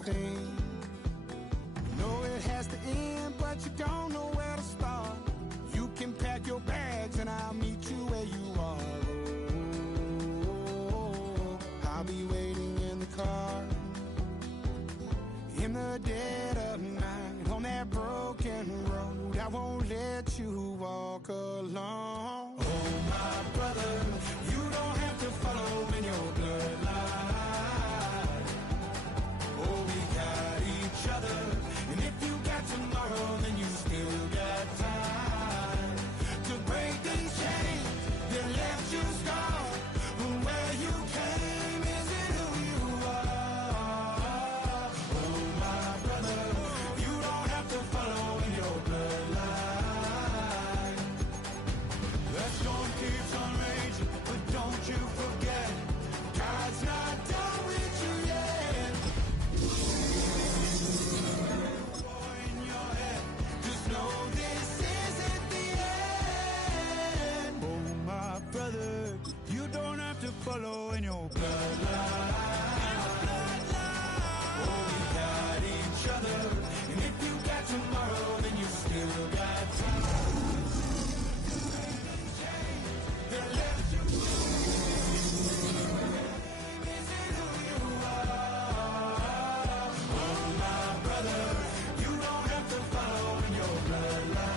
everything. You know it has to end, but you don't know where to start. You can pack your bags and I'll meet you where you are. Oh, I'll be waiting in the car in the dead of night on that broken road. I won't let you walk alone. Oh, my brother, you don't have to follow in your bloodline. Oh, we got each other, and if you got tomorrow, then you still got time to break these chains that left you scarred. Where you came isn't who you are. Oh, my brother, you don't have to follow in your bloodline. The storm keeps on raging, but don't you forget, God's not done with you yet. War in your head, just know this isn't the end. Oh, my brother, you don't have to follow in your bloodline. Oh, we got each other, and if you got tomorrow, then you still got time. That left you isn't who you are. Oh, my brother, you don't have to follow in your bloodline.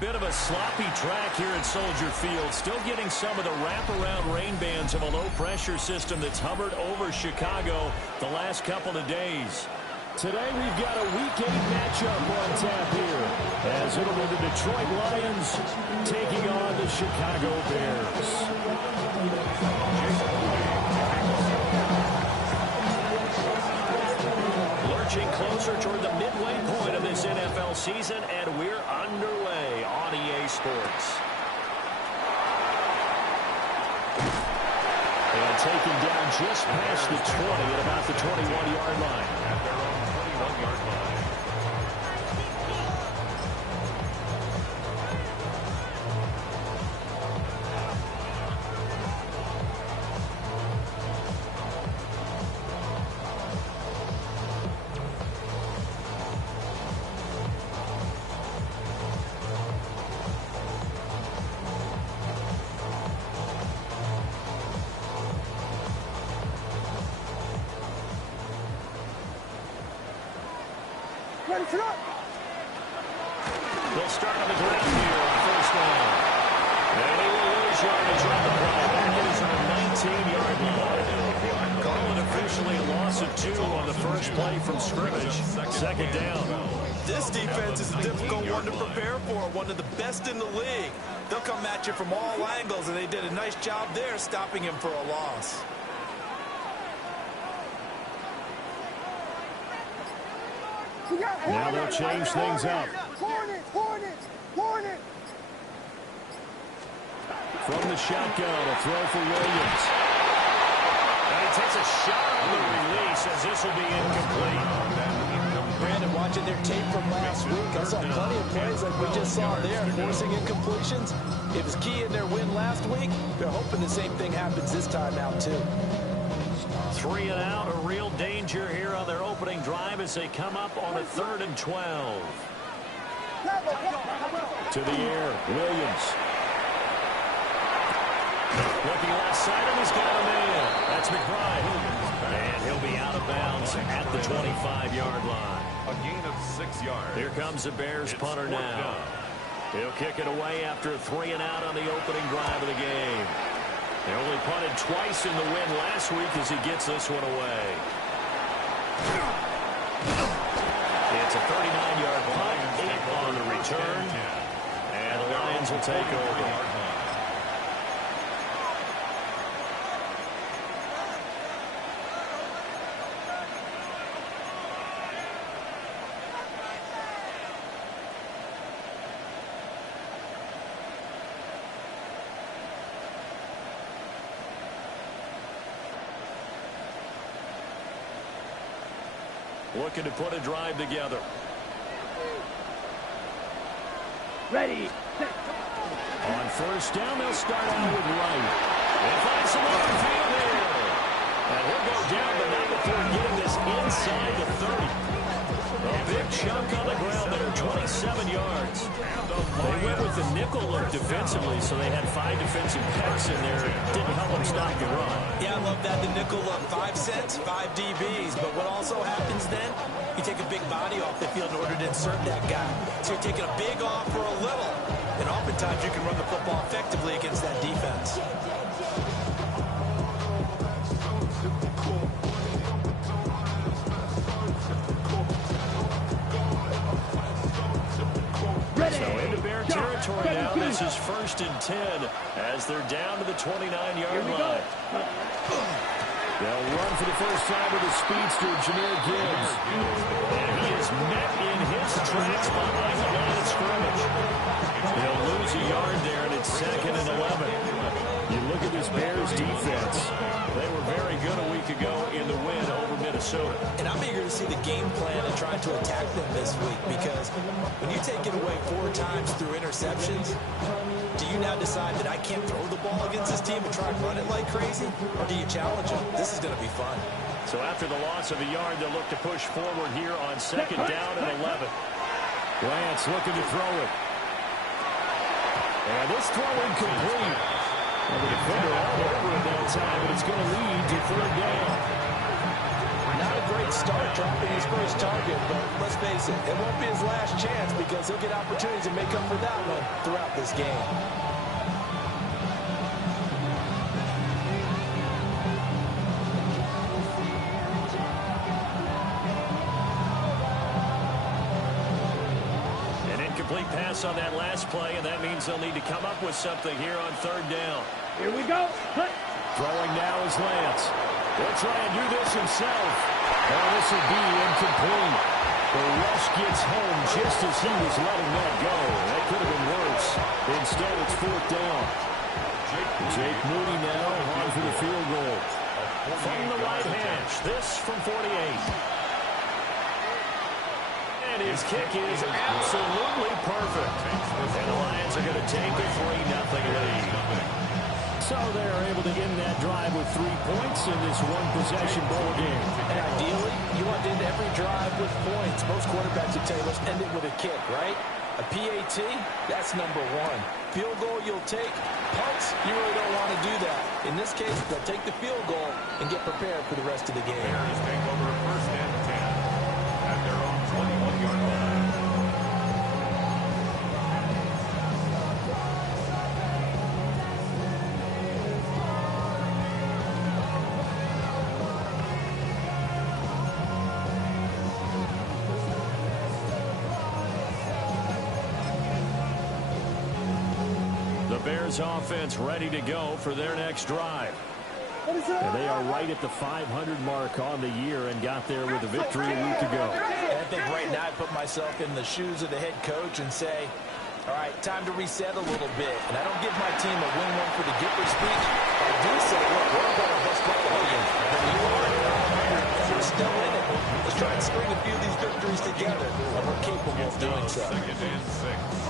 Bit of a sloppy track here at Soldier Field. Still getting some of the wraparound rain bands of a low-pressure system that's hovered over Chicago the last couple of days. Today we've got a Week 8 matchup on tap here, as it'll be the Detroit Lions taking on the Chicago Bears. Lurching closer toward the midway point of this NFL season, and we're underway on EA Sports. And taken down just past the 20 at about the 21-yard line. At their own 21-yard line. They'll start on the ground here on first down. And he will lose yardage on the play. That is on the 19-yard line. Call it officially a loss of 2 on the first play from scrimmage. Second down. This defense is a difficult one to prepare for, one of the best in the league. They'll come at you from all angles, and they did a nice job there stopping him for a loss. Now they'll change things up. From the shotgun, a throw for Williams. And he takes a shot on the release as this will be incomplete. Brandon, watching their tape from last week, I saw plenty of plays like we just saw there, forcing incompletions. It was key in their win last week. They're hoping the same thing happens this time out, too. 3 and out, a real danger here on their opening drive as they come up on a 3rd and 12. To the air, Williams. Looking left side, and he's got a man. That's McBride. And he'll be out of bounds at the 25-yard line. A gain of 6 yards. Here comes the Bears punter now. He'll kick it away after a 3 and out on the opening drive of the game. They only punted twice in the win last week as he gets this one away. It's a 39-yard punt, 8 on the return, and the Lions will take over. Looking to put a drive together. Ready. On first down, they'll start out with Wright. They find some open 7 yards. They went with the nickel look defensively, so they had 5 defensive backs in there. Didn't help them stop the run. Yeah, I love that, the nickel look. 5 cents, 5 DBs. But what also happens then, you take a big body off the field in order to insert that guy. So you're taking a big off for a little. And oftentimes you can run the football effectively against that defense. So into Bear territory now. This is 1st and 10 as they're down to the 29-yard line. They'll run for the first time with the speedster, Jahmyr Gibbs. And he is met in his tracks behind the line of scrimmage. They'll lose a yard there, and it's 2nd and 11. You look at this Bears defense. They were very good a week ago in the win over Minnesota. And I'm eager to see the game plan and trying to attack them this week, because when you take it away 4 times through interceptions, do you now decide that I can't throw the ball against this team and try and run it like crazy? Or do you challenge them? This is going to be fun. So after the loss of a yard, they'll look to push forward here on 2nd down and 11. Lance looking to throw it. And this throw incomplete. Well, the defender all over it that time, but it's going to lead to 3rd down. Not a great start dropping his first target, but let's face it, it won't be his last chance, because he'll get opportunities to make up for that one throughout this game. Incomplete pass on that last play, and that means they'll need to come up with something here on 3rd down. Here we go. Throwing now is Lance. He'll try and do this himself. Oh, this will be incomplete. The rush gets home just as he was letting that go. That could have been worse. Instead, it's 4th down. Jake Moody now on for the field goal. From the right hash, this from 48. And his kick is absolutely perfect. And the Lions are going to take a 3-0 lead. So they're able to end that drive with 3 points in this one-possession ball game. And ideally, you want to end every drive with points. Most quarterbacks would tell you, let's end it with a kick, right? A PAT, that's number 1. Field goal you'll take. Punts, you really don't want to do that. In this case, they'll take the field goal and get prepared for the rest of the game. Bears take over 1st and 10 at their own 21-yard line. Bears offense ready to go for their next drive. And they are right at the 500 mark on the year and got there with a victory a week ago. And I think right now I put myself in the shoes of the head coach and say, all right, time to reset a little bit. And I don't give my team a win one for the Gipper speech. I do say, look, we're about our best football game than you are. We're still in it. Let's try and string a few of these victories together, and we're capable of doing so.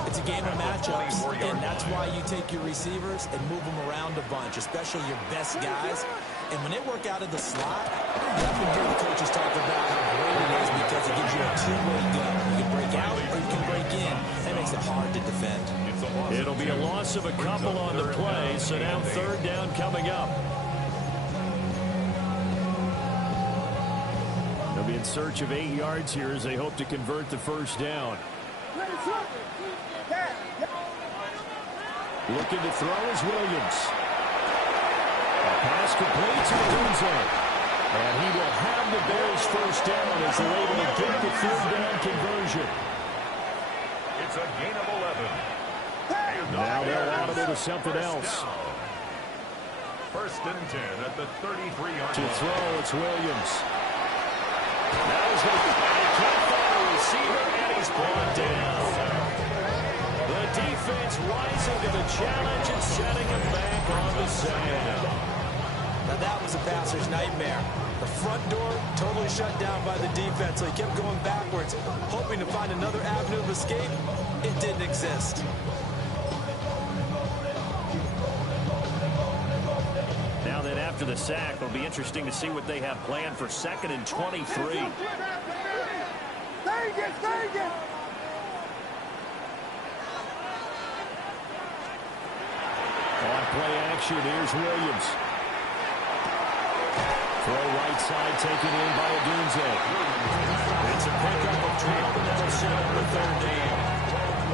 It's a game of matchups, and that's why you take your receivers and move them around a bunch, especially your best guys. And when they work out of the slot, you often hear the coaches talk about how great it is because it gives you a two-way go. You can break out or you can break in. That makes it hard to defend. It'll be a loss of a couple on the play, so now 3rd down coming up. They'll be in search of 8 yards here as they hope to convert the 1st down. Looking to throw is Williams. Pass complete to Louisa. And he will have the Bears 1st down as they're able to get the 3rd down conversion. It's a gain of 11. Now they'll audible to something else. 1st and 10 at the 33-yard To line. throw, it's Williams. Now he's going to can't find a receiver, and he's brought down. The defense rising to the challenge and setting him back on the sand. Now that was a passer's nightmare. The front door totally shut down by the defense, so he kept going backwards, hoping to find another avenue of escape. It didn't exist. Now then, after the sack, it'll be interesting to see what they have planned for 2nd and 23. off play action. Here's Williams. Throw right side taken in by Odunze. It's a pickup of 12, and that'll set up the third down.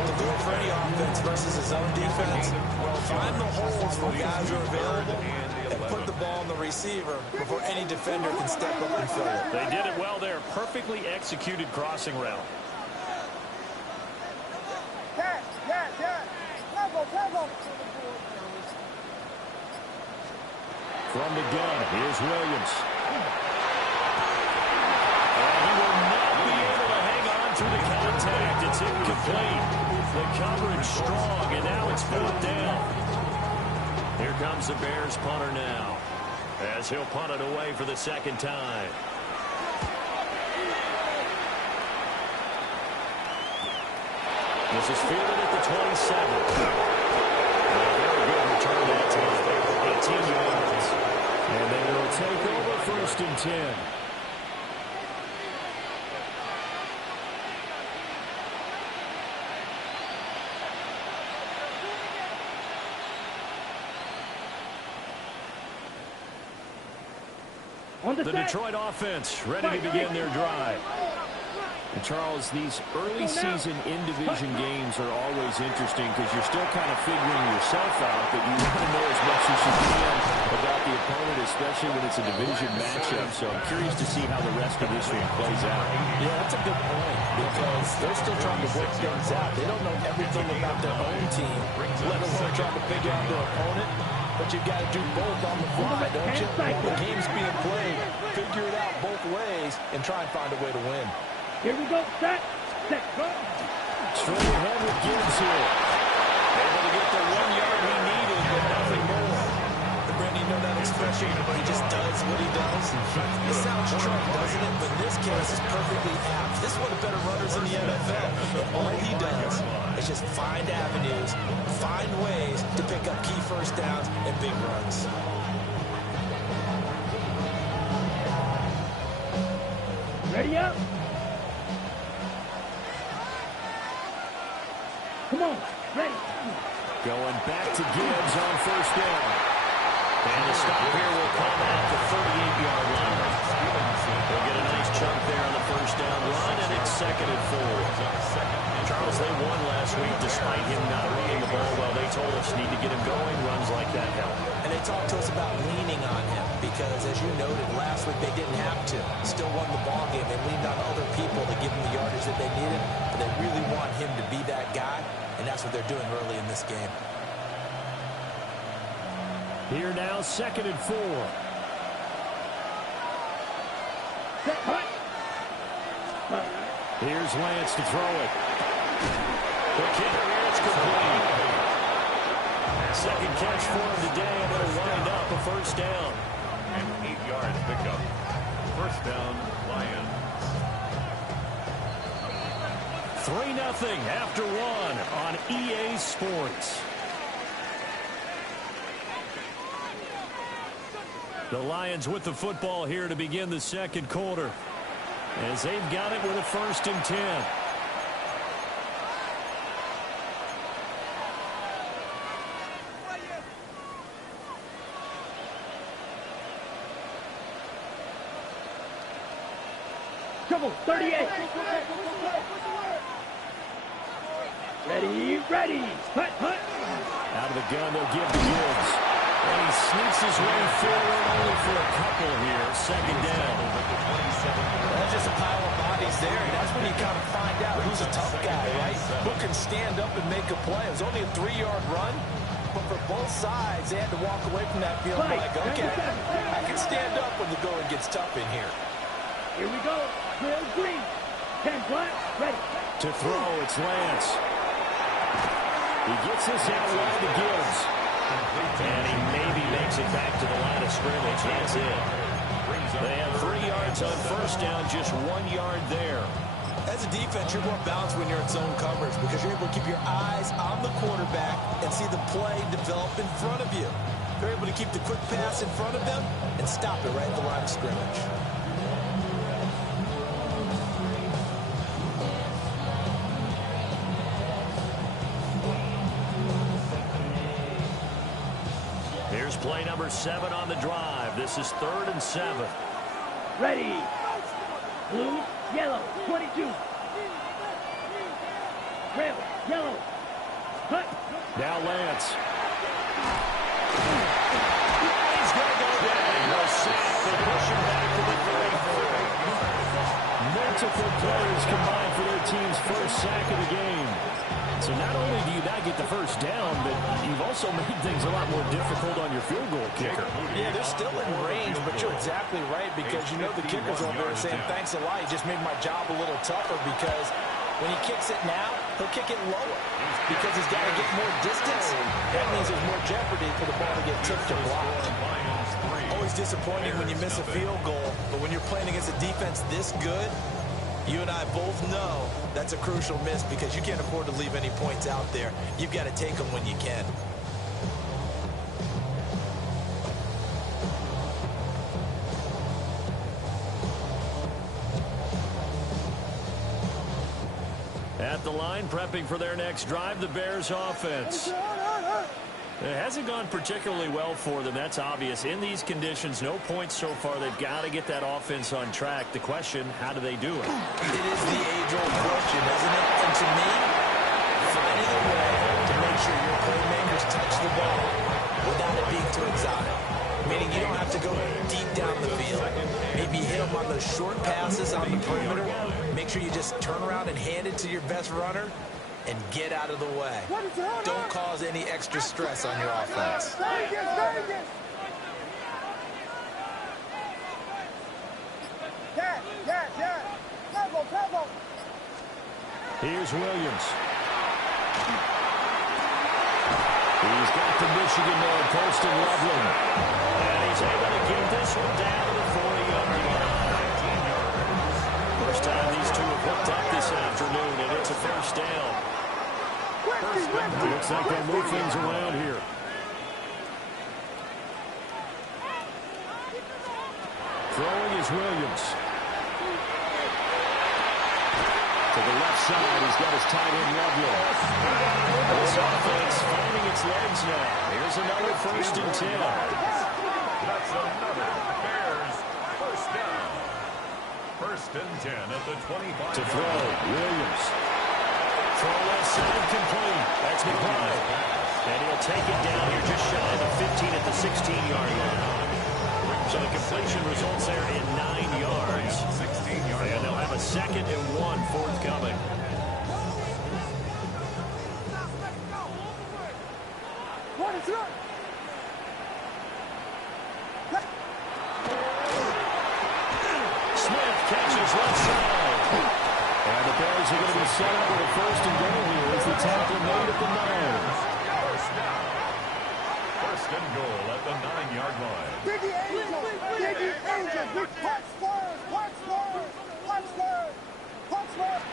The goal for any offense versus his own defense, find the holes where guys are available and put the ball on the receiver before any defender can step up and fill it. They did it well there. Perfectly executed crossing route. From the gun, here's Williams. And he will not be able to hang on through the contact. It's incomplete. The coverage strong, and now it's 4th down. Here comes the Bears punter now, as he'll punt it away for the second time. This is fielded at the 27. Very good return that time. 18 yards. And they will take over 1st and 10. The Detroit offense ready to begin their drive. And Charles, these early season in-division games are always interesting because you're still kind of figuring yourself out, but you want to know as much as you can about the opponent, especially when it's a division matchup. So I'm curious to see how the rest of this one plays out. Yeah, that's a good point because they're still trying to work things out. They don't know everything about their own team, let alone trying to figure out their opponent. But you've got to do both on the fly, don't you? While the game's being played, figure it out both ways and try and find a way to win. Here we go, set, go. Straight ahead with Gibbs here. Able to get the 1 yard he needed, but nothing more. Randy, you know that expression? He just does what he does. It sounds trite, doesn't it? But in this case, it's perfectly apt. This is one of the better runners in the NFL. And all he does is just find avenues, find ways to pick up key first downs and big runs. Ready up. Come on, ready. Going back to Gibbs on 1st down. And the stop here will come at the 38-yard line. They'll get a nice chunk there on the 1st down run, and it's 2nd and 4. Charles, they won last week despite him not running the ball well. They told us need to get him going. Runs like that help. And they talked to us about leaning on him because, as you noted, last week they didn't have to. Still won the ball game. They leaned on other people to give them the yardage that they needed, but they really want him to be that guy, and that's what they're doing early in this game. Here now, 2nd and 4. Here's Lance to throw it. The kicker here, it's complete. Second catch for him today, and it'll wind up a 1st down. And 8 yards pickup. 1st down, Lions. 3-0 after 1 on EA Sports. The Lions with the football here to begin the 2nd quarter, as they've got it with a 1st and 10. Trouble, 38. Ready. Hut. Out of the gun, they'll give to Gibbs. And he sneaks his way forward only for a couple here. 2nd down. That's just a pile of bodies there, and that's when you kind of find out who's a tough guy, right? Who can stand up and make a play. It was only a 3-yard run, but for both sides, they had to walk away from that feeling like, okay, I can stand up when the going gets tough in here. Here we go. Clear green. 10 black, ready. To throw, it's Lance. He gets this out wide to Gibbs. And he maybe makes it back to the line of scrimmage. That's it. They have 3 yards on 1st down, just 1 yard there. As a defense, you're more balanced when you're in zone coverage because you're able to keep your eyes on the quarterback and see the play develop in front of you. You're able to keep the quick pass in front of them and stop it right at the line of scrimmage. number 7 on the drive. This is 3rd and 7. Ready. Blue, yellow, 22. Red, yellow. Cut. Now Lance. He's going to go down. No sack. They push him back to the 34. Multiple players combined for their team's first sack of the game. So not only do you not get the first down, but you've also made things a lot more difficult on your field goal kicker. Yeah, they're still in range, but you're exactly right because you know the kicker's over there saying, thanks a lot. You just made my job a little tougher because when he kicks it now, he'll kick it lower because he's got to get more distance. That means there's more jeopardy for the ball to get tipped or blocked. Always disappointing when you miss a field goal, but when you're playing against a defense this good, you and I both know that's a crucial miss because you can't afford to leave any points out there. You've got to take them when you can. At the line, prepping for their next drive, the Bears offense. It hasn't gone particularly well for them. That's obvious. In these conditions, no points so far. They've got to get that offense on track. The question, how do they do it? It is the age-old question, isn't it? And to me, finding a way to make sure your playmakers touch the ball without it being too exotic. Meaning you don't have to go deep down the field. Maybe hit them on those short passes on the perimeter. Make sure you just turn around and hand it to your best runner and get out of the way. Don't cause any extra stress on your offense. Here's Williams. He's got the Michigan man posting Loveland. And he's able to get this one down to the 40-yard line. First time these two have hooked up this afternoon, and it's a first down. Looks like they'll move things around here. Throwing is Williams. To the left side, he's got his tight end Loveland. This offense finding its legs now. Here's another 1st and 10. That's another Bears first down. 1st and 10 at the 25. To throw, Williams. Throw left side complete. That's McBride. And he'll take it down here just shy of the 15 at the 16-yard line. So the completion results there in 9 yards. 16 yards. And they'll have a 2nd and 1 forthcoming. Smith catches left side. And the Bears are going to be set up with a 1st and goal here as the tackle made at the 9. First down. 1st and goal at the 9-yard line. Biggie Angel! Biggie Angel! Punch first! Punch first! Punch first! Punch first!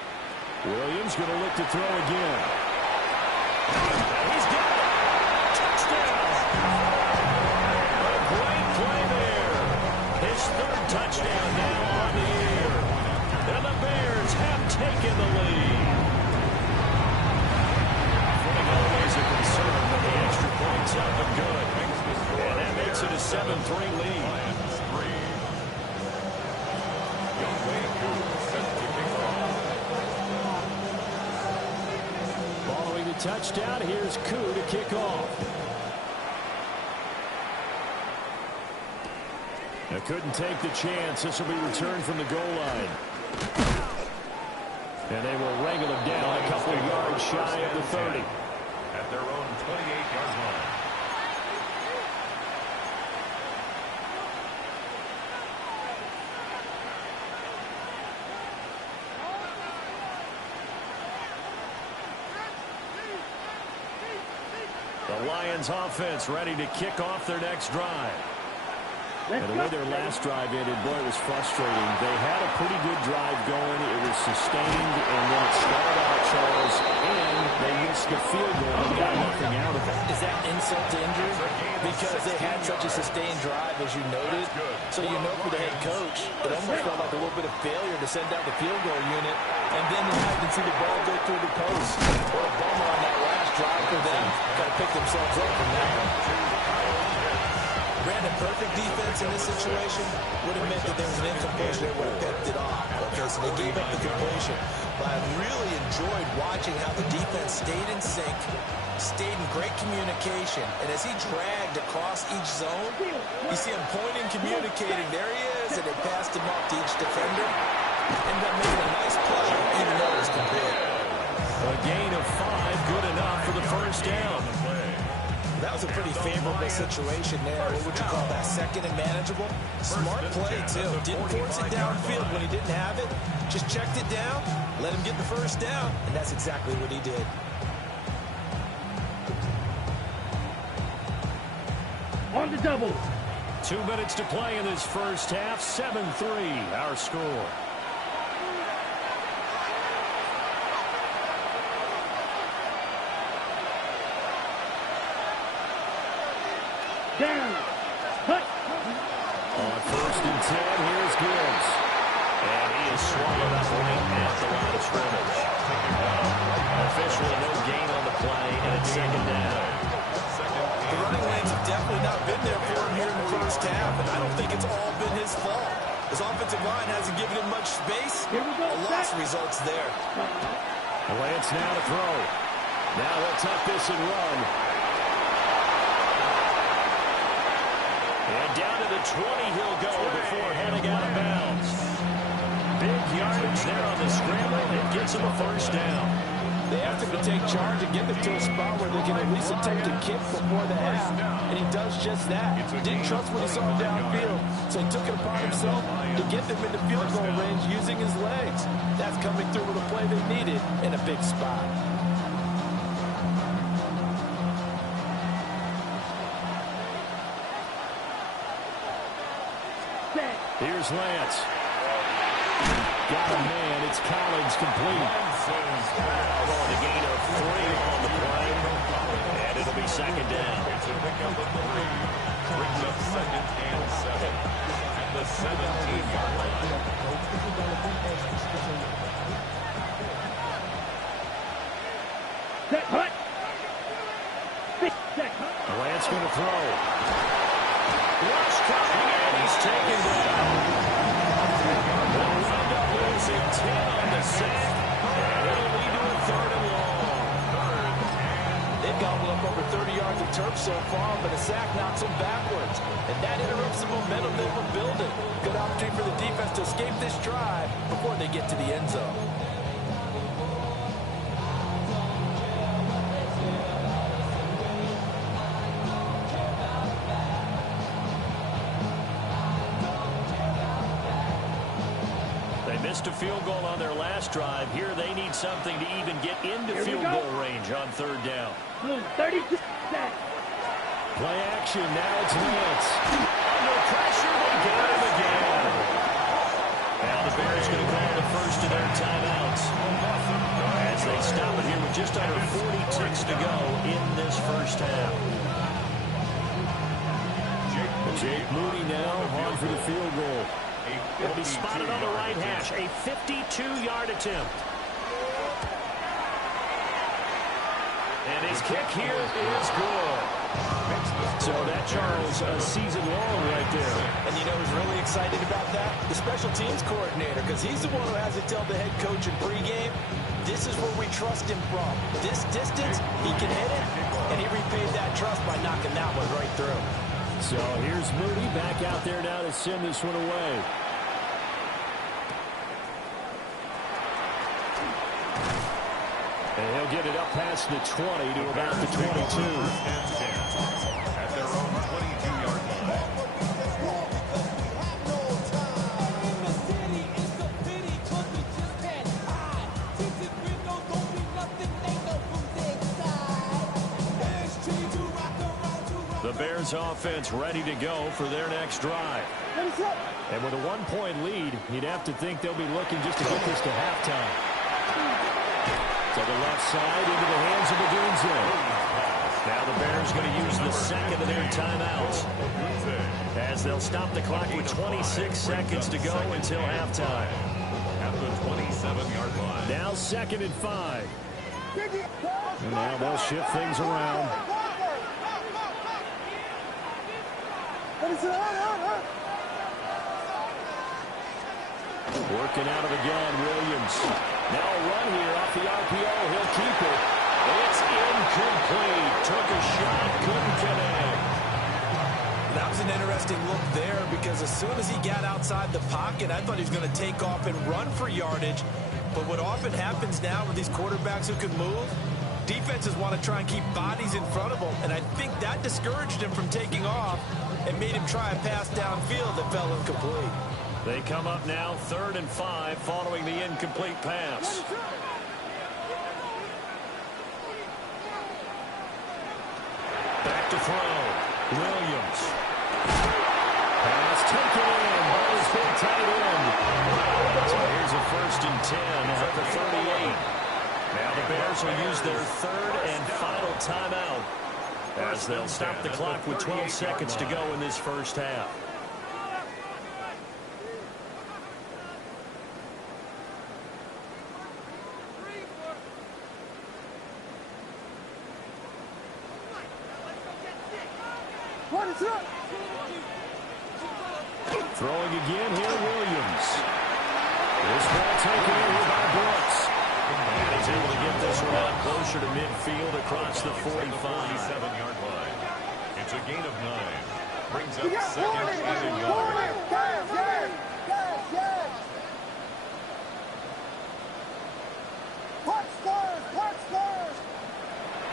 Williams going to look to throw again. He's got it! Touchdown! A great play there. His 3rd touchdown now on the year. And the Bears have taken the lead. Winning always a concern, but the extra points up and good. And that makes it a 7-3 lead. Following the touchdown, here's Koo to kick off. They couldn't take the chance. This will be returned from the goal line. And they will wrangle him down a couple of yards shy of the 30. At their own 28-yard line. The Lions offense ready to kick off their next drive. And the way their last drive ended, boy, it was frustrating. They had a pretty good drive going. It was sustained, and then it started out, Charles, and they missed the field goal and got nothing out of it. Is that insult to injury? Because they had such a sustained drive, as you noted. So you know for the head coach, it almost felt like a little bit of failure to send out the field goal unit, and then you have to see the ball go through the post. What a bummer on that last drive for them. Got to pick themselves up from that one. Brandon, perfect defense in this situation would have meant that there was an incompletion. They would have picked it off. Okay, so they gave up the completion. But I really enjoyed watching how the defense stayed in sync, stayed in great communication. And as he dragged across each zone, you see him pointing, communicating. There he is, and they passed him up to each defender. Ended up making a nice play, even though it was complete. A gain of 5, good enough for the first down. That was a pretty favorable situation there. What would you call that? Second and manageable? Smart play, too. Didn't force it downfield when he didn't have it. Just checked it down, let him get the first down, and that's exactly what he did. On the double. 2 minutes to play in this first half. 7-3, our score. Down. Cut. On 1st and 10, here's Gibbs. And he is swallowed up right at the line of scrimmage. Officially no gain on the play, and it's 2nd down. The running lanes have definitely not been there for him here in the first half, and I don't think it's all been his fault. His offensive line hasn't given him much space. Here we go. A loss results there. Lance now to throw. Now they'll tuck this and run. And down to the 20 he'll go before heading out of bounds. Big yardage there on the scramble. It gets him a first down. They asked him to take charge and get them to a spot where they can at least attempt to kick before the half, and he does just that. Didn't trust what he saw downfield, so he took it upon himself to get them into field goal range using his legs. That's coming through with a play they needed in a big spot. Here's Lance. Got a man. It's Collins complete. On the gain of 3 on the play. And it'll be 2nd down. It's a pickup of 3. Brings up 2nd and 7. At the 17-yard line. Set. Hut. Set. Lance going to throw. Rush coming, and he's taken down. They'll end up losing 10 on the sack, and it'll lead to a 3rd and long. They've gobbled up over 30 yards of turf so far, but a sack knocks them backwards, and that interrupts the momentum they were building. Good opportunity for the defense to escape this drive before they get to the end zone. Missed a field goal on their last drive. Here they need something to even get into field goal range on 3rd down. 32. Set. Play action. Now it's Lance. Under pressure, they got him again. Now the Bears going to call the first of their timeouts as they stop it here with just under 40 ticks to go in this first half. Jake Moody now on for the field goal. It'll be spotted on the right hash. A 52-yard attempt. And his kick here is good. So that, Charles, a season long right there. And you know who's really excited about that? The special teams coordinator, because he's the one who has to tell the head coach in pregame, this is where we trust him from. This distance, he can hit it, and he repaid that trust by knocking that one right through. So here's Moody back out there now to send this one away. And he'll get it up past the 20 to about the 22. At their own 22-yard line. The Bears offense ready to go for their next drive. And with a 1-point lead, you'd have to think they'll be looking just to get this to halftime. To the left side into the hands of Odunze. Now the Bears going to use the second of their timeouts as they'll stop the clock with 26 seconds to go until halftime. At the 27-yard line. Now 2nd and 5. And now they'll shift things around. Working out of the gun, Williams. Now a run here off the RPO. He'll keep it. It's incomplete. Took a shot, couldn't connect. That was an interesting look there because as soon as he got outside the pocket, I thought he was going to take off and run for yardage. But what often happens now with these quarterbacks who can move, defenses want to try and keep bodies in front of them, and I think that discouraged him from taking off and made him try a pass downfield that fell incomplete. They come up now 3rd and 5 following the incomplete pass. Back to throw. Williams. Pass taken in by his big tight end. So here's a 1st and 10 at the 38. Now the Bears will use their 3rd and final timeout as they'll stop the clock with 12 seconds to go in this first half. Throwing again here, Williams. This ball taken in here by Brooks. And he's able to get this one out closer to midfield across the 45-yard line. It's a gain of 9. Brings up 2nd and goal.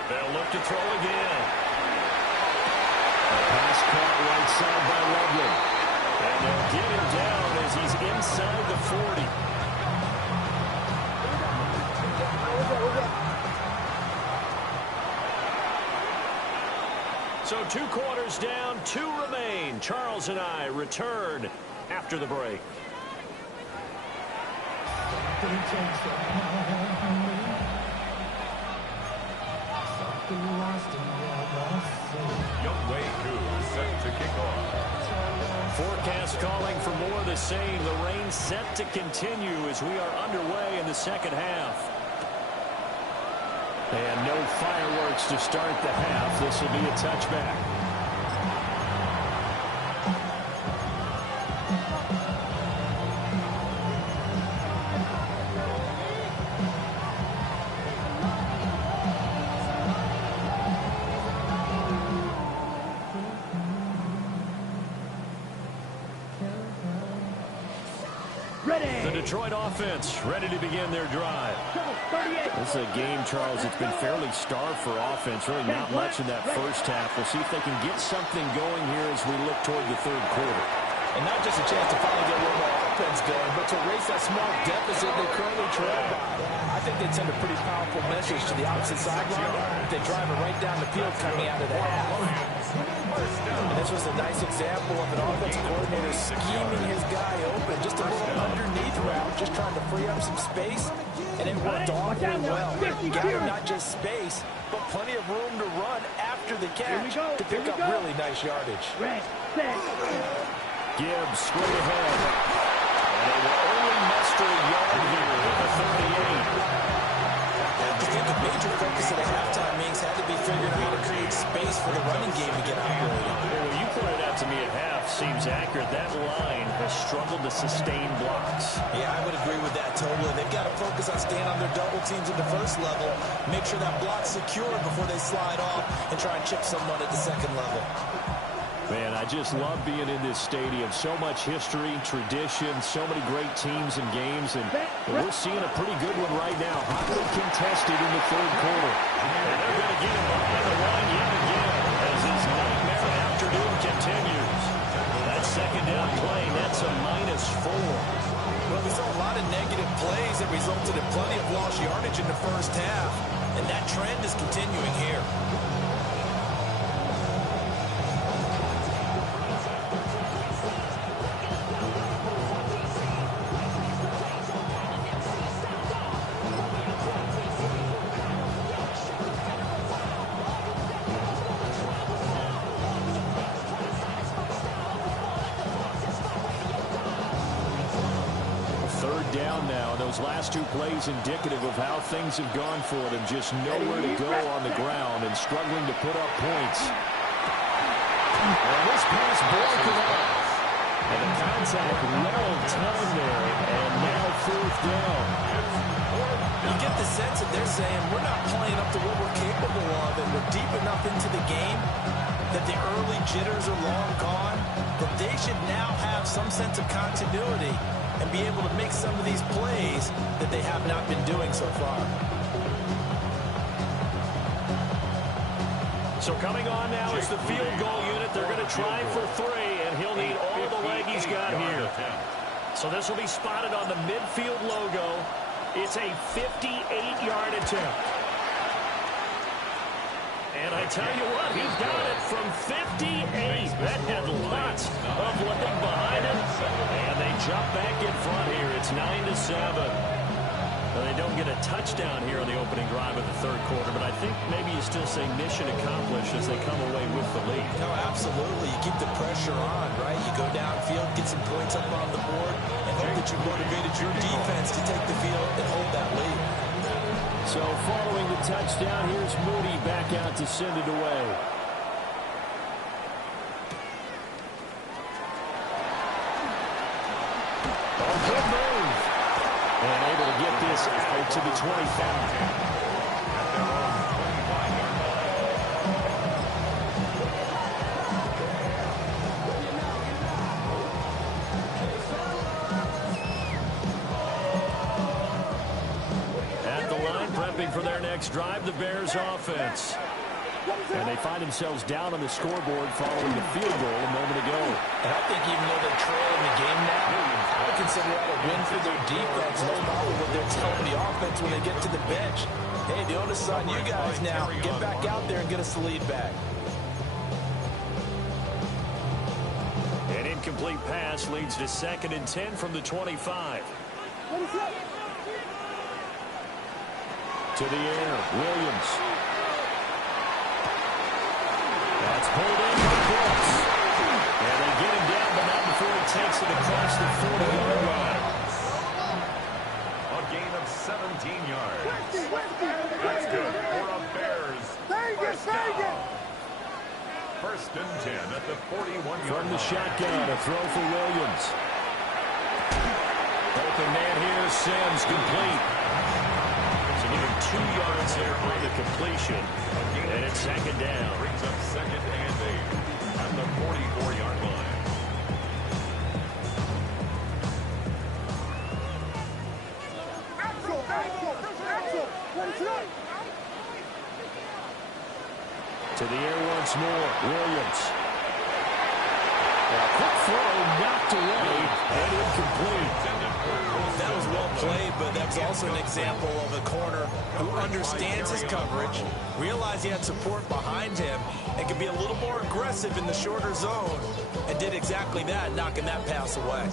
They'll look to throw again. Pass caught right side by Loveland. And they'll get him down as he's inside the 40. So 2 quarters down, 2 remain. Charles and I return after the break. Set to kick off. Forecast calling for more of the same. The rain set to continue as we are underway in the second half. And no fireworks to start the half. This will be a touchback. The Detroit offense ready to begin their drive. This is a game, Charles, it's been fairly starved for offense. Really not much in that first half. We'll see if they can get something going here as we look toward the 3rd quarter. And not just a chance to finally get a little more offense going, but to erase that small deficit they currently trail by. I think they'd send a pretty powerful message to the opposite sideline if they drive it right down the field coming out of the half. And this was a nice example of an offensive coordinator scheming his guy open, just a little underneath route, just trying to free up some space, and it worked awfully well. Got him not just space, but plenty of room to run after the catch to pick up really nice yardage. Gibbs straight ahead. And they will only muster a yard here at the 38. I think a major focus at the halftime means had to be figuring out how to create space for the running game to get operating. Well, you pointed out to me at half seems accurate. That line has struggled to sustain blocks. Yeah, I would agree with that totally. They've got to focus on staying on their double teams at the first level, make sure that block's secured before they slide off and try and chip someone at the second level. Man, I just love being in this stadium. So much history, tradition, so many great teams and games, and we're seeing a pretty good one right now. Hotly contested in the 3rd quarter. And they're going to get him behind the line yet again as his nightmare afternoon continues. That 2nd down play, that's a -4. Well, we saw a lot of negative plays that resulted in plenty of lost yardage in the first half, and that trend is continuing here. Last 2 plays indicative of how things have gone for them. Just nowhere to go on the ground and struggling to put up points. And this pass broken up. And the contact well timed there. And now fourth down. You get the sense that they're saying we're not playing up to what we're capable of, and we're deep enough into the game that the early jitters are long gone, that they should now have some sense of continuity and be able to make some of these plays that they have not been doing so far. So coming on now is the field goal unit. They're going to try for 3, and he'll need all the leg he's got here. So this will be spotted on the midfield logo. It's a 58-yard attempt. And I tell you what, he's got it from 58. That had lots of leg behind it. And they jump back in front here. It's 9-7. They don't get a touchdown here on the opening drive of the third quarter, but I think maybe you still say mission accomplished as they come away with the lead. No, absolutely. You keep the pressure on, right? You go downfield, get some points up on the board, and hope that you motivated your defense to take the field and hold that lead. So following the touchdown, here's Moody back out to send it away. Oh, good move. And able to get this out to the 25. At the line, prepping for their next drive, the Bears offense. And they find themselves down on the scoreboard following the field goal a moment ago. And I think even though they're trailing the game now, I would consider that a win for their defense. And that's probably what they're telling the offense when they get to the bench. Hey, the onus is on you guys now. Get back out there and get us the lead back. An incomplete pass leads to 2nd and 10 from the 25. To the air, Williams. That's pulled in by Brooks. And they get him down, but not before he takes it across the 40-yard line. A gain of 17 yards. That's good for a Bears first down. 1st and 10 at the 41-yard line. From the shotgun, a throw for Williams. Open man here, Sims complete. So even 2 yards there on the completion. And it's 2nd down. Brings up 2nd and 8 at the 44-yard line. To the air once more, Williams. A quick throw knocked away and incomplete. That was well played, but that was also an example of a corner who understands his coverage, realized he had support behind him, and could be a little more aggressive in the shorter zone, and did exactly that, knocking that pass away.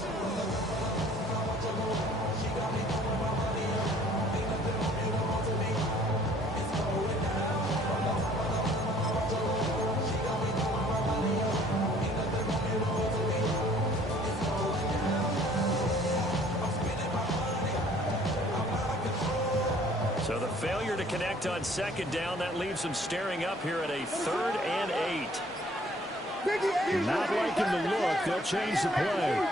So the failure to connect on 2nd down, that leaves them staring up here at a 3rd and 8. Not liking the look. They'll change the play.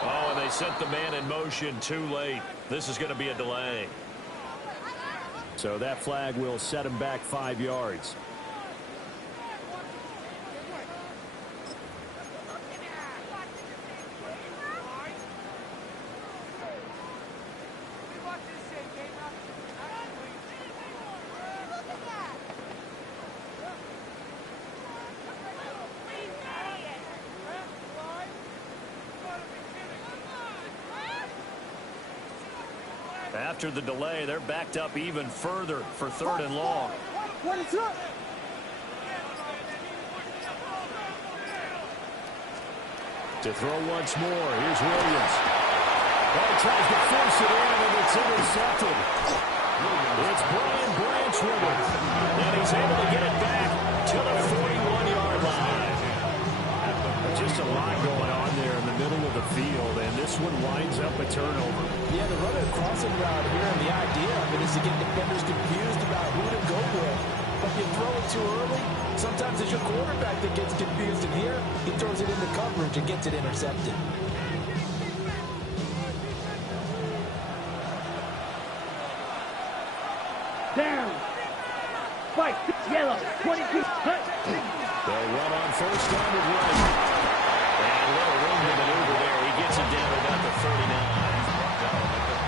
Oh, and they sent the man in motion too late. This is going to be a delay. So that flag will set him back 5 yards. After the delay, they're backed up even further for 3rd and long. To throw once more, here's Williams. Oh, tries to force it in, and it's intercepted. It's Brian Branch with it. And he's able to get it back to the 41-yard line. Just a lot going on there in the middle of the field, and this one winds up a turnover. Yeah, the running crossing route here, and the idea of it is to get defenders confused about who to go with. But if you throw it too early, sometimes it's your quarterback that gets confused, and here he throws it into coverage and gets it intercepted. Down. Fight. Yellow. 22. Cut. They'll run on first down with Wright. And a little room to maneuver there. He gets it down to about the 39.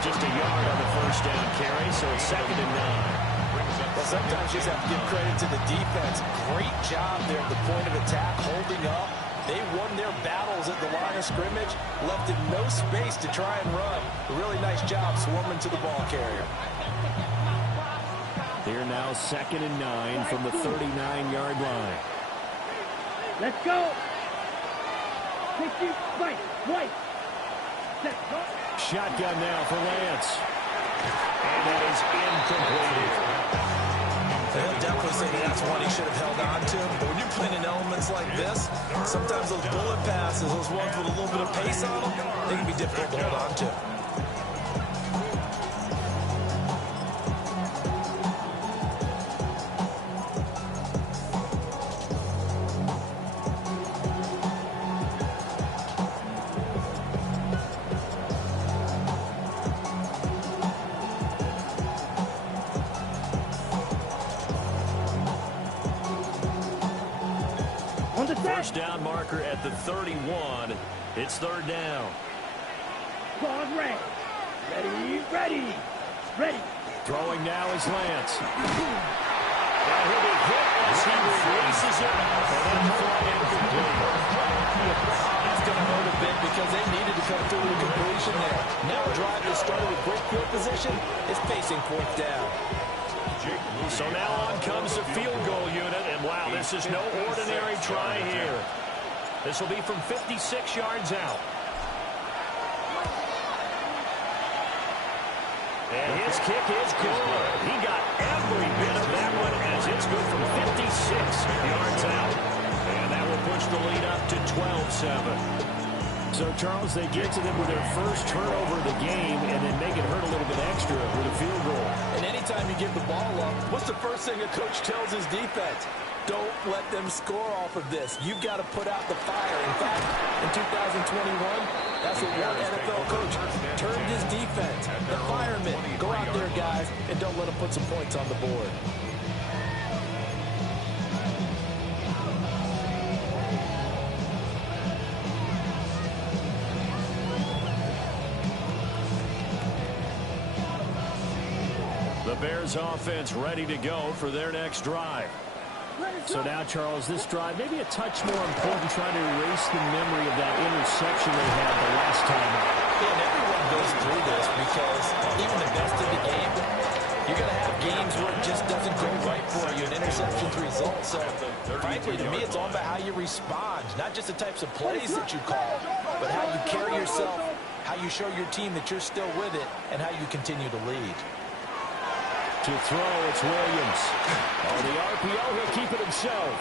Just a yard on the first down carry, so it's 2nd and 9. Well, sometimes you just have to give credit to the defense. Great job there at the point of attack, holding up. They won their battles at the line of scrimmage, left in no space to try and run. A really nice job swarming to the ball carrier. Here now 2nd and 9 from the 39-yard line. Let's go. 60. Fight. White. Set. Go. Shotgun now for Lance. And that is incomplete. They'll definitely say that's one he should have held on to. But when you're playing in elements like this, sometimes those bullet passes, those ones with a little bit of pace on them, they can be difficult to hold on to. First down marker at the 31. It's 3rd down. Pause red. Ready, ready, ready. Throwing now is Lance. And he'll be hit as he releases it. And the throw incomplete. That's going to hurt a bit because they needed to come through with a completion there. Now a drive that started with great field position is facing 4th down. So now on comes the field goal unit, and wow, this is no ordinary try here. This will be from 56 yards out. And his kick is good. He got every bit of that one as it's good from 56 yards out. And that will push the lead up to 12-7. So, Charles, they get to them with their first turnover of the game and then make it hurt a little bit extra with a field goal. And anytime you give the ball up, what's the first thing a coach tells his defense? Don't let them score off of this. You've got to put out the fire. In fact, in 2021, that's what one NFL coach turned his defense. The firemen, go out there, guys, and don't let them put some points on the board. The Bears offense ready to go for their next drive. So now, Charles, this drive maybe a touch more important, trying to erase the memory of that interception they had the last time out. Yeah, and everyone goes through this because even the best of the game, you're going to have games where it just doesn't go right for you, an interception's result. So, frankly, to me, it's all about how you respond, not just the types of plays that you call, but how you carry yourself, how you show your team that you're still with it, and how you continue to lead. To throw, it's Williams. On the RPO, he'll keep it himself.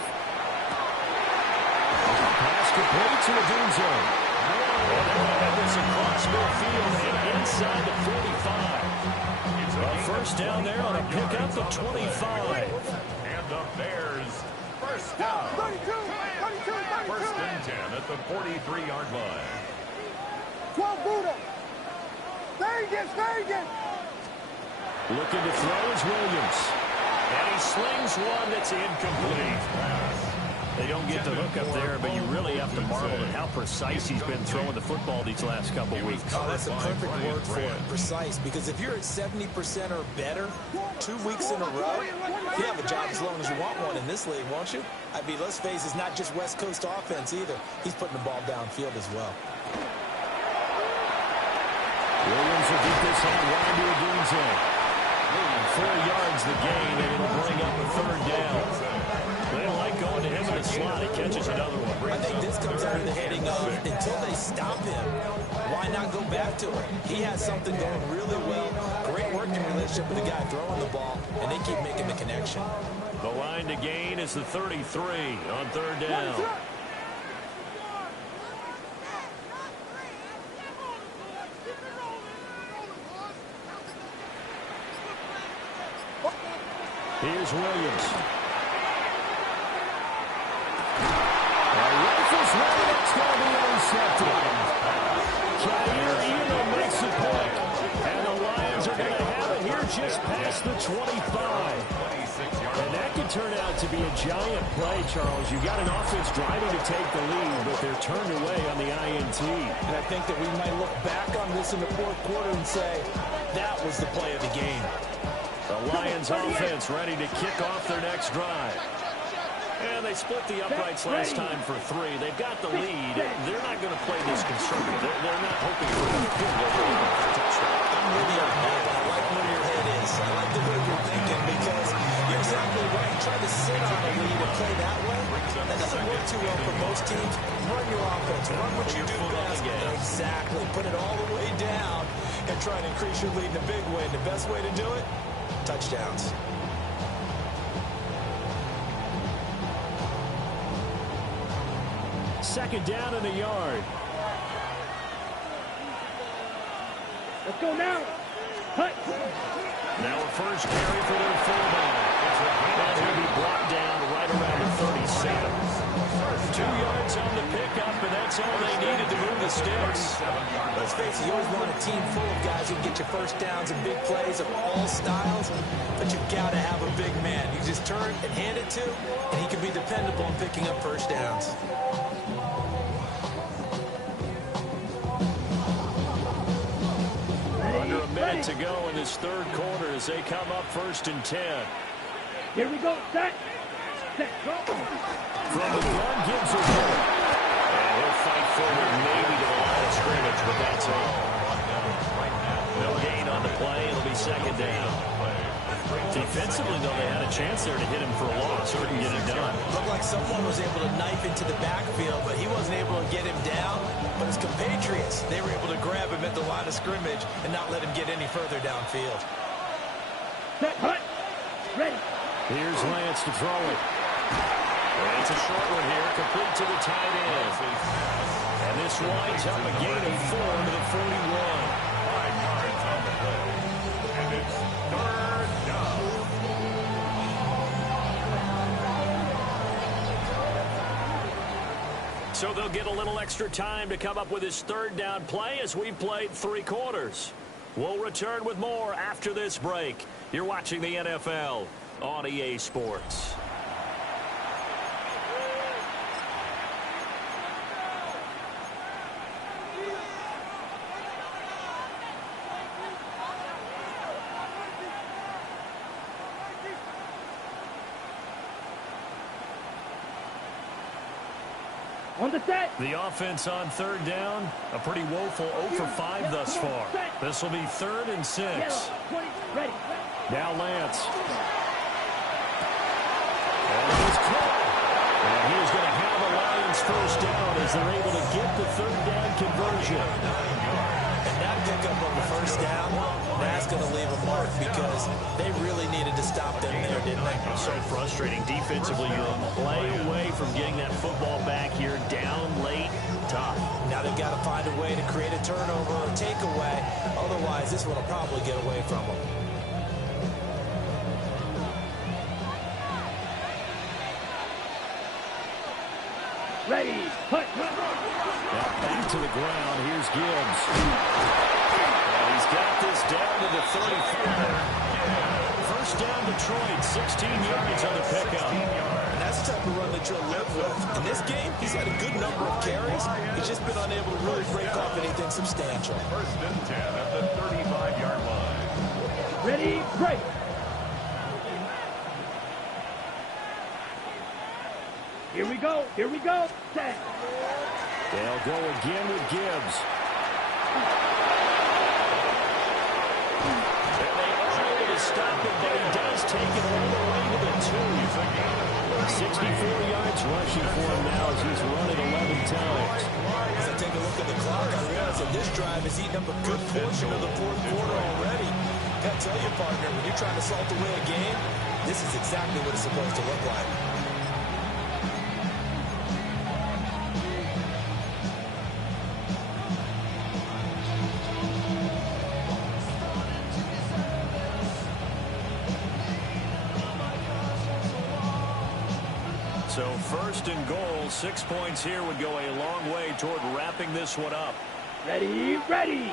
Pass complete to Adunzo. And they'll have this across midfield and inside the 45. A first down there on a pickup of 25. And the Bears, first down. 32. First and 10 at the 43-yard line. 12 Buddha. Vegas. Looking to throw is Williams. And he slings one that's incomplete. They don't get the hook up there, but you really have to marvel at how precise he's been throwing the football these last couple weeks. Oh, that's a perfect word for it, precise, because if you're at 70% or better 2 weeks in a row, you have a job as long as you want one in this league, won't you? I mean, let's face it, it's not just West Coast offense either. He's putting the ball downfield as well. Williams will get this on wide to Adunzo. 4 yards the gain, and it'll bring up a 3rd down. They don't like going to him in the slot. He catches another one. I think this comes out of the heading of, until they stop him, why not go back to him? He has something going really well. Great working relationship with the guy throwing the ball, and they keep making the connection. The line to gain is the 33 on 3rd down. Here's Williams. Rifles ready. That's going to be intercepted. Jair makes the pick. And the Lions are going to have it here just past the 25. And that could turn out to be a giant play, Charles. You've got an offense driving to take the lead, but they're turned away on the INT. And I think that we might look back on this in the fourth quarter and say, that was the play of the game. The Lions offense ready to kick off their next drive. And they split the uprights last time for 3. They've got the lead. They're not going to play this conservative. They're not hoping for a field goal or a touchdown. I'm with you, Bob. I like where your head is. I like the way you're thinking because you're exactly right. Try to sit on a lead and play that way. That doesn't work too well for most teams. Run your offense. Run what you do best. Exactly. Put it all the way down and try to increase your lead in a big way. And the best way to do it, touchdowns. Second down in the yard. Let's go now. Cut. Now a first carry for their fullback. And he'll be brought down right around the 37. 2 yards on the pickup, and that's all they needed to move the sticks. Let's face it, you always want a team full of guys who can get you first downs and big plays of all styles, but you've got to have a big man. You just turn and hand it to, and he can be dependable in picking up first downs. Under a minute to go in this third quarter as they come up 1st and 10. Here we go. Set. Go. From the gun, Gibbs will go. And he'll fight forward maybe to the line of scrimmage, but that's all. No gain on the play. It'll be second down. Defensively, though, they had a chance there to hit him for a loss or to get it done. Looked like someone was able to knife into the backfield, but he wasn't able to get him down. But his compatriots, they were able to grab him at the line of scrimmage and not let him get any further downfield. Set. Cut. Ready. Here's Lance to throw it. And it's a short one here, complete to the tight end. And this winds up a gain of 4 to the 41. 5 yards on the play. And it's 3rd down. So they'll get a little extra time to come up with his 3rd down play as we've played 3 quarters. We'll return with more after this break. You're watching the NFL on EA Sports. On the set. The offense on 3rd down, a pretty woeful 0 for 5 thus far. This will be 3rd and 6. Yellow. 20. Ready. Now Lance. And he's caught. And he is going to have a Lions first down as they're able to get the 3rd down conversion. And that pickup on the first down, that's going to leave a mark because they really needed to stop them there, didn't they? So frustrating. Defensively, you're a play away from getting that football back here. Down late, tough. Now they've got to find a way to create a turnover or takeaway. Otherwise, this one will probably get away from them. Ready. Cut. Now back to the ground. Here's Gibbs. And he's got this down to the 35. First down Detroit, 16 yards on the pickup. And that's the type of run that you'll live with. In this game, he's had a good number of carries. He's just been unable to really break off anything substantial. 1st and 10 at the 35-yard line. Ready. Break. Here we go. Here we go. Set. They'll go again with Gibbs. And they are able to stop it, but he does take it all the way to the 2. 64 yards rushing for him now as he's run it 11 times. As I take a look at the clock, I realize that this drive has eaten up a good portion of the fourth quarter already. Got to tell you, partner, when you're trying to salt away a game, this is exactly what it's supposed to look like. So first and goal, 6 points here would go a long way toward wrapping this one up. Ready, ready.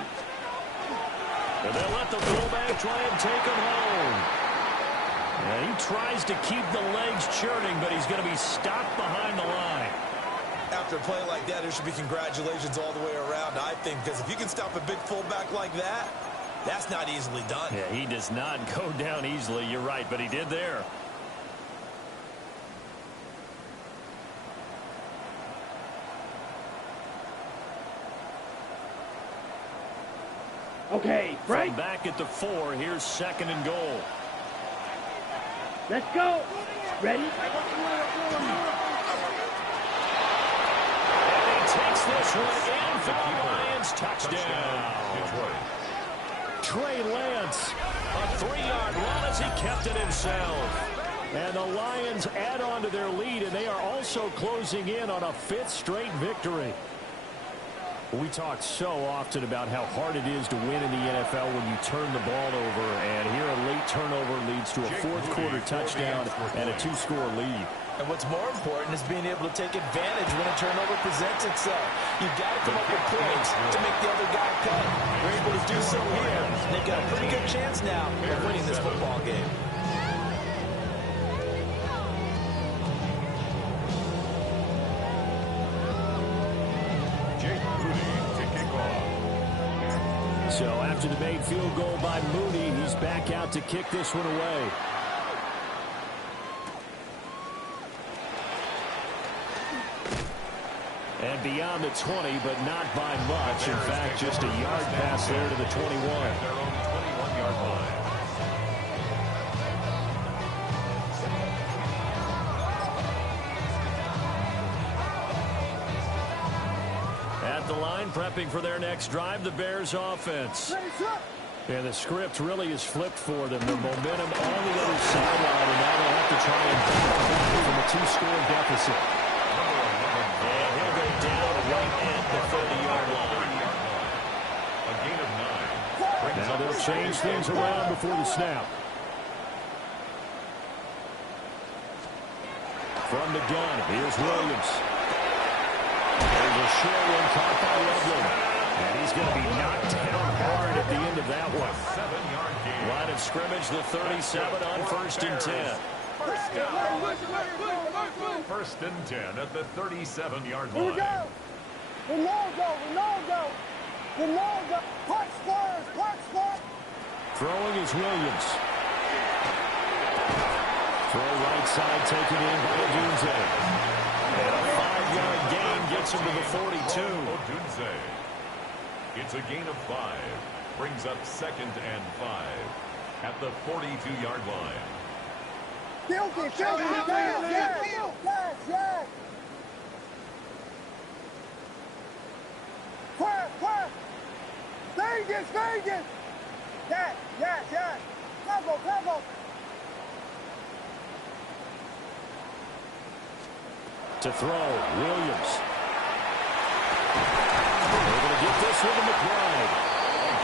And they'll let the fullback try and take him home. And he tries to keep the legs churning, but he's going to be stopped behind the line. After a play like that, there should be congratulations all the way around, I think, because if you can stop a big fullback like that, that's not easily done. Yeah, he does not go down easily. You're right, but he did there. Okay, break. From back at the 4, here's second and goal. Let's go. Ready? And he takes this one in for the Lions. Touchdown. Trey Lance, a 3-yard run as he kept it himself. And the Lions add on to their lead, and they are also closing in on a 5th straight victory. We talk so often about how hard it is to win in the NFL when you turn the ball over, and here a late turnover leads to a fourth-quarter touchdown and a 2-score lead. And what's more important is being able to take advantage when a turnover presents itself. You've got to come up with points to make the other guy pay. You're able to do so here. They've got a pretty good chance now of winning this football game. So after the made field goal by Moody, he's back out to kick this one away. And beyond the 20, but not by much. In fact, just a yard pass there to the 21. Their own 21-yard line. At the line, prepping for their next drive, the Bears offense. And the script really is flipped for them. The momentum on the other sideline, and now they'll have to try and battle back from a 2-score deficit. And he'll go down right at the 30-yard line. A gain of 9. Now they'll change things around before the snap. From the gun, here's Williams. There's a short one caught by Loveland. And he's going to be knocked down hard at the end of that one. 7-yard gain. Line of scrimmage, the 37 on first and 10. First down. First and 10 at the 37-yard Here we line. go. Ronaldo. Punch Spurs. Throwing is Williams. Throw right side taken in by Odunze. And a 5-yard gain gets him to the 42. Odunze. It's a gain of 5. Brings up second and 5 at the 42-yard line. Guilty. Yes. Quiet. Vegas. Yes. Cover. To throw, Williams. They're going to get this one to McBride.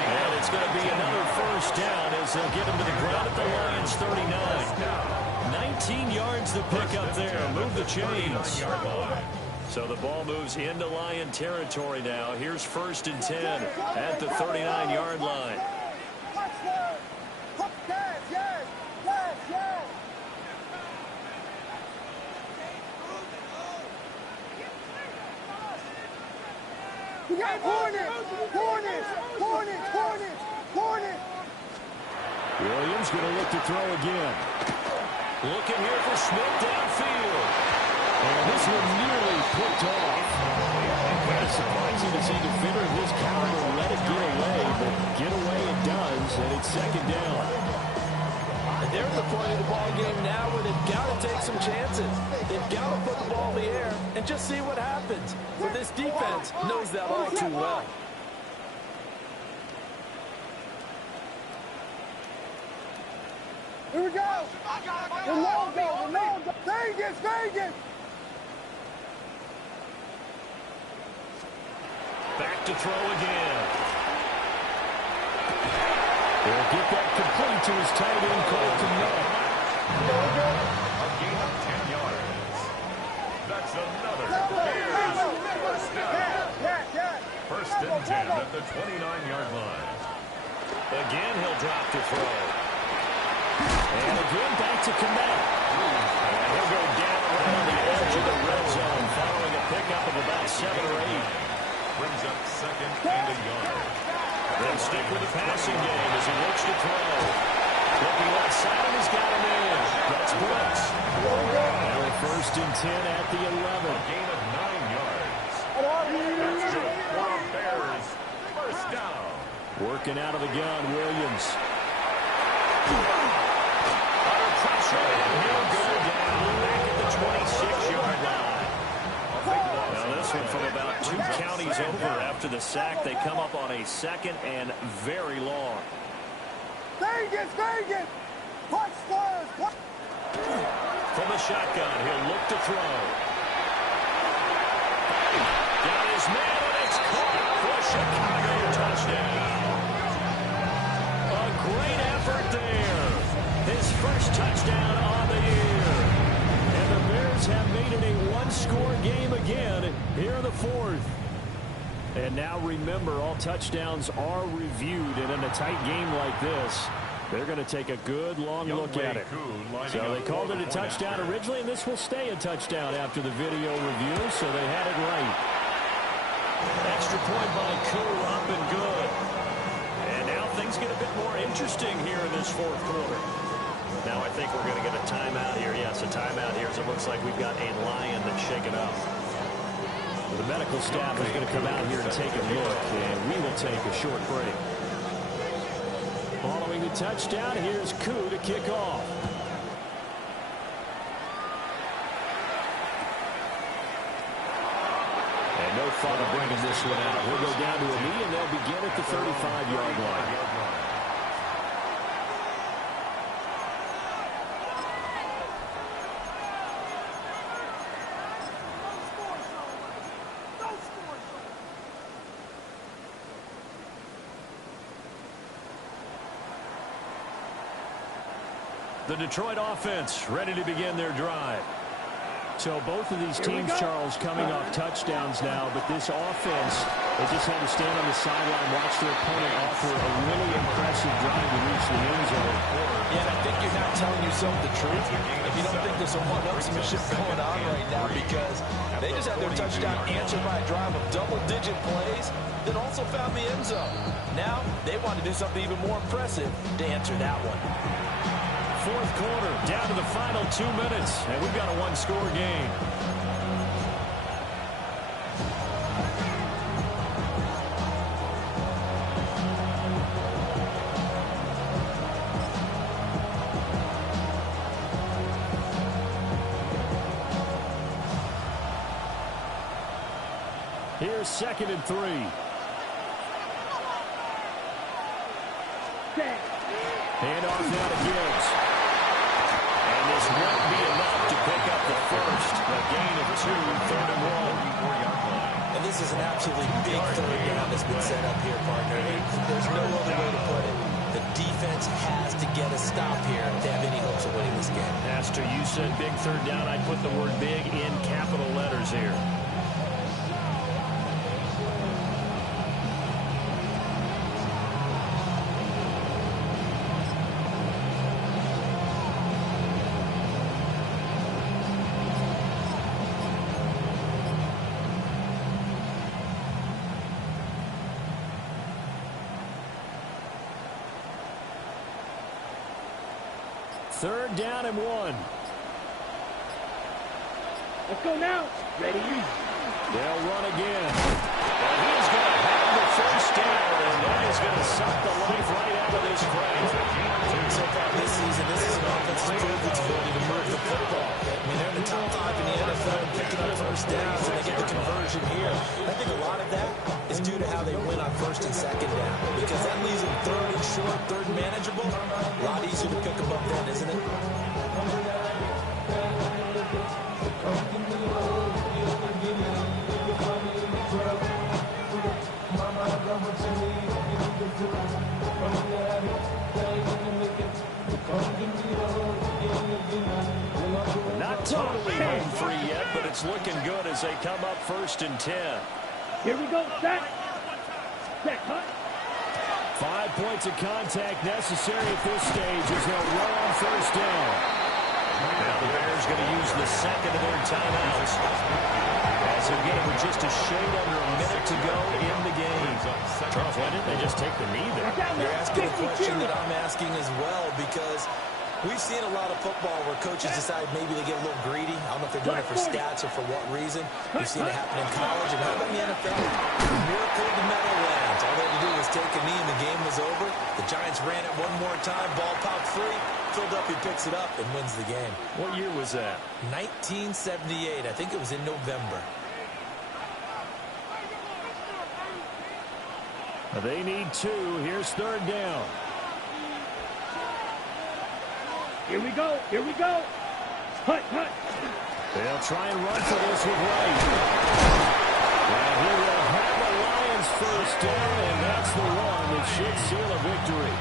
And it's going to be another first down as they'll get him to the ground at the Lions 39. 19 yards to pick up there. Move the chains. So the ball moves into Lion territory now. Here's first and 10 at the 39-yard line. Yes. We got Hornets. Williams going to look to throw again. Looking here for Smith downfield. And this one nearly picked off. Kind of surprising to see a defender of this caliber let it get away, but get away it does, and it's second down. And they're at the point of the ball game now where they've got to take some chances. They've got to put the ball in the air and just see what happens. But this defense knows that all too well. Here we go. Ronaldo. Vegas. Back to throw again. He'll get that complete to his tight end, Colton Nutt. A gain of 10 yards. the 29-yard line. Again, he'll drop to throw. And again, back to Komet. And he'll go down right on the edge of the red zone following a pickup of about 7 or 8. Brings up 2nd and a yard. They'll stick with the passing game as he looks to throw. Looking left side, and he's got him in. That's Brooks. Now a 1st and 10 at the 11. A gain of 9 yards. That's good for the Bears. 1st down. Working out of the gun, Williams. Under pressure, and he'll go down back at the 26-yard line. Now this one from about 2 counties over after the sack. They come up on a 2nd and very long. Vegas, Vegas! Watch stars! From the shotgun, he'll look to throw. Got his man, and it's caught for a Chicago touchdown. A great effort there. His first touchdown on the year. And the Bears have made it a 1-score game again here in the 4th. And now remember, all touchdowns are reviewed, and in a tight game like this, they're going to take a good long look at it. So they called it a touchdown originally, and this will stay a touchdown after the video review, so they had it right. Extra point by Koo, up and good. And now things get a bit more interesting here in this 4th quarter. Now I think we're going to get a timeout here. Yes, a timeout here, as it looks like we've got a lion that's shaken up. The medical staff is going to come out here and take a look, and we will take a short break. Following the touchdown, here's Koo to kick off. And no thought of bringing this one out. We'll go down to a knee, and they'll begin at the 35-yard line. The Detroit offense ready to begin their drive. So both of these teams, Charles, coming off touchdowns now, but this offense, they just had to stand on the sideline, watch their opponent offer a really impressive drive to reach the end zone. Yeah, and I think you're not telling yourself the truth if you don't think there's a one-upsmanship going on right now, because they just had their touchdown answered by a drive of double-digit plays that also found the end zone. Now they want to do something even more impressive to answer that one. 4th quarter, down to the final 2 minutes, and we've got a 1-score game. Here's 2nd and 3. Hand off now to Gibbs. And this won't be enough to pick up the first. A gain of 2, 3rd and 1. And this is an absolutely big 3rd down that's been set up here, partner. There's no other way to put it. The defense has to get a stop here if they have any hopes of winning this game. Pastor, you said big 3rd down. I'd put the word big in capital letters here. Third down and 1. Let's go now. Ready? They'll run again. And he's going to have the first down, and that is going to suck the life right out of this play. So far this season, this is an offense that's proved its ability to move the football. I mean, they're in the top 5 in the NFL picking up first downs, and they get the conversion here. I think a lot of that is due to how they win on 1st and 2nd down, because that leaves them 3rd and short, 3rd and manageable. A lot easier to pick them up then, isn't it? Not totally home free yet, but it's looking good as they come up 1st and 10. Here we go, set. Set, cut. 5 points of contact necessary at this stage as they'll roll on first down. Now the Bears going to use the second of their timeouts as they're getting with just a shade under a minute to go in the game. Charles, why didn't they just take the knee there? You're asking a question that I'm asking as well, because we've seen a lot of football where coaches decide maybe they get a little greedy. I don't know if they're doing it for stats or for what reason. We've seen it happen in college. And how about in the NFL? The miracle of the metal lands. All they had to do was take a knee and the game was over. The Giants ran it one more time. Ball popped free. Philadelphia picks it up and wins the game. What year was that? 1978. I think it was in November. They need 2. Here's third down. Here we go. Here we go. Cut, cut. They'll try and run for this with Wright. And he will have the Lions first down, and that's the one that should seal a victory.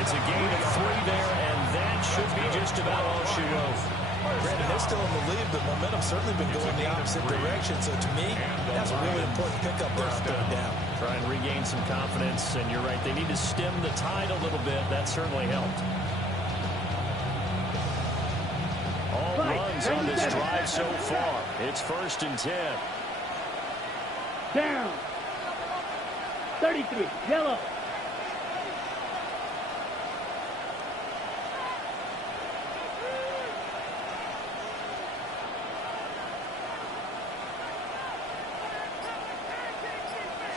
It's a gain of 3 there, and that should be just about all she wrote. Brandon, they're still in the lead, but momentum's certainly been going the opposite direction. So to me, that's a really important pickup there on third down. Try and regain some confidence, and you're right, they need to stem the tide a little bit. That certainly helped. All runs on this drive so far. It's 1st and 10. Down. 33. Yellow.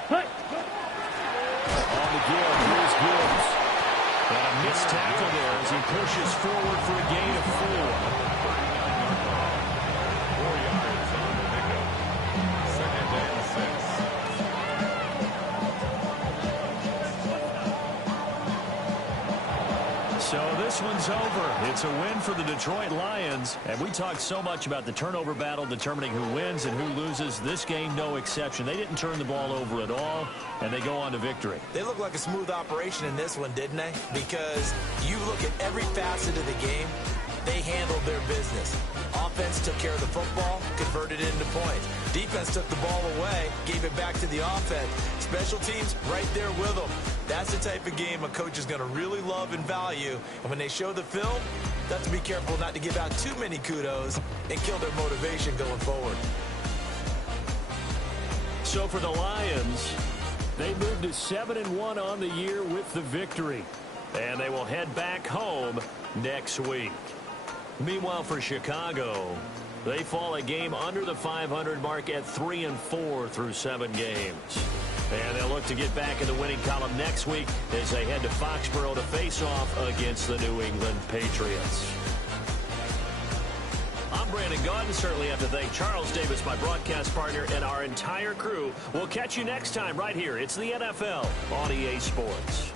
Cut. On the give, here's Gibbs. And a missed tackle there as he pushes forward for a gain of 4. 4 yards on the pickup. 2nd and 6. So this one's over. It's a win for the Detroit Lions. And we talked so much about the turnover battle determining who wins and who loses. This game, no exception. They didn't turn the ball over at all, and they go on to victory. They look like a smooth operation in this one, didn't they? Because you look at every facet of the game, they handled their business. Offense took care of the football, converted it into points. Defense took the ball away, gave it back to the offense. Special teams right there with them. That's the type of game a coach is going to really love and value. And when they show the film, they have to be careful not to give out too many kudos and kill their motivation going forward. So for the Lions, they moved to 7-1 on the year with the victory. And they will head back home next week. Meanwhile, for Chicago, they fall a game under the 500 mark at 3-4 through 7 games. And they'll look to get back in the winning column next week as they head to Foxborough to face off against the New England Patriots. I'm Brandon Gaudin. Certainly have to thank Charles Davis, my broadcast partner, and our entire crew. We'll catch you next time right here. It's the NFL on EA Sports.